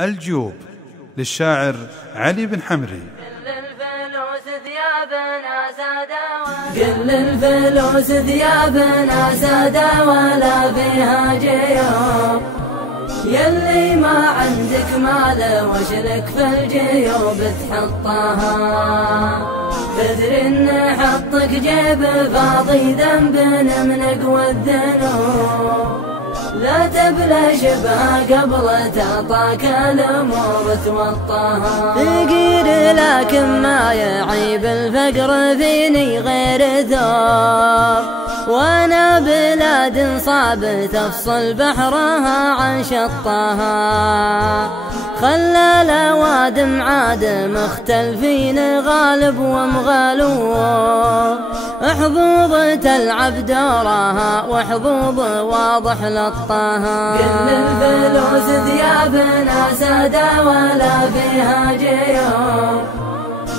الجيوب للشاعر علي بن حمري. كل الفلوس ثيابنا سادة ولا فيها جيوب، يلي ما عندك مال وشلك في الجيوب تحطها، تدري ان حطك جيب فاضي ذنب من اقوى الذنوب، لا تبلش بها قبل تعطاك الامور توطها، فقير لكن ما يعيب الفقر فيني غير ثوب، وانا بلاد صعب تفصل بحرها عن شطها، خلى الاوادم عاد مختلفين غالب ومغالوب، حظوظ تلعب دورها وحظوظ واضح لطها، كل الفلوس ثيابنا سادة ولا فيها جيوب،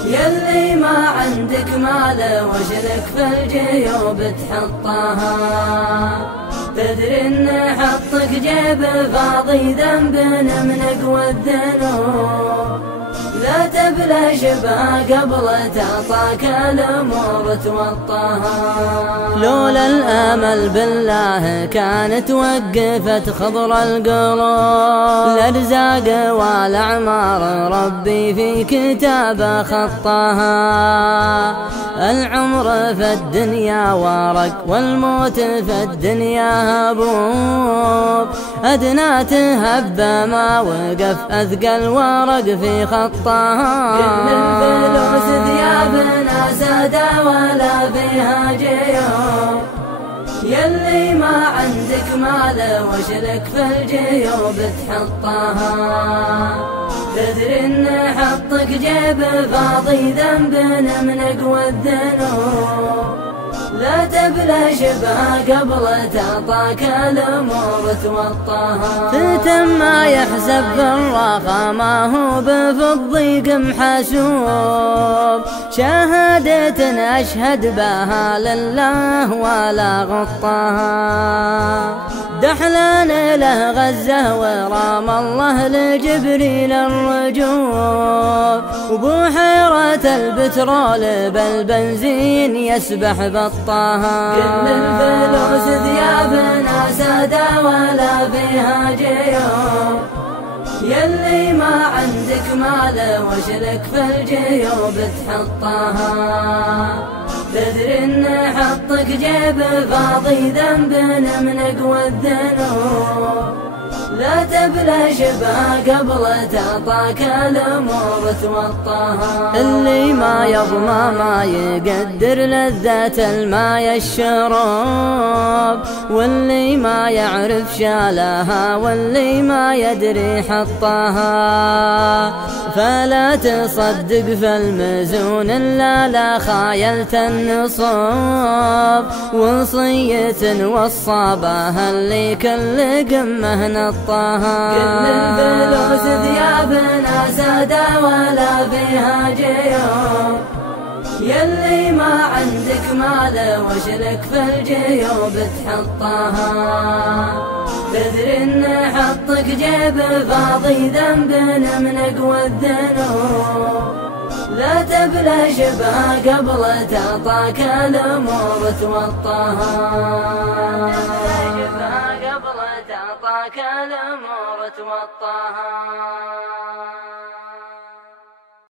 يلي ما عندك مال وشلك في الجيوب تحطها، تدري ان حطك جيب فاضي ذنب من اقوى الذنوب، لا تبلش بها قبل تعطاك الامور توطها، لولا الامل بالله كانت وقفت خضر القلوب، الارزاق والاعمار ربي في كتابه خطها، العمر في الدنيا ورق والموت في الدنيا هبوب، أدنى تهب ما وقف أثقل ورق في خطها، كل الفلوس ثيابنا سادة ولا فيها جيوب، يلي ما عندك مال وشلك في الجيوب تحطها، تدري ان حطك جيب فاضي ذنب من اقوى الذنوب، لا تبلش بها قبل تعطاك الامور توطها، فتم ما يحسب بالراخة ما هو بفضيق محسوب، شهادة اشهد بها لله ولا غطاها، دحلان له غزة ورام الله لجبريل الرجوب، وبحيرة البترول بالبنزين يسبح بطاها، كل الفلوس ثيابنا سادة ولا فيها جيوب، يلي ما عندك مال وشلك في الجيوب تحطها، تدري ان حطك جيب فاضي ذنب من اقوى الذنوب، لا تبلش بها قبل تعطاك الامور توطها، اللي ما يضمى ما يقدر لذة الماء الشراب، واللي ما يعرف شالها واللي ما يدري حطها، فلا تصدق في المزون الا لا خايلت النصاب، وصية وصابها اللي كل قمه نطاها، كل الفلوس ثيابنا سادة ولا فيها جيوب، يلي ما عندك مال وشلك في الجيوب تحطها، تدري ان حطك جيب فاضي ذنب من اقوى الذنوب، لا تبلش بها قبل تعطاك الامور توطها، قبل تعطاك الامور توطها.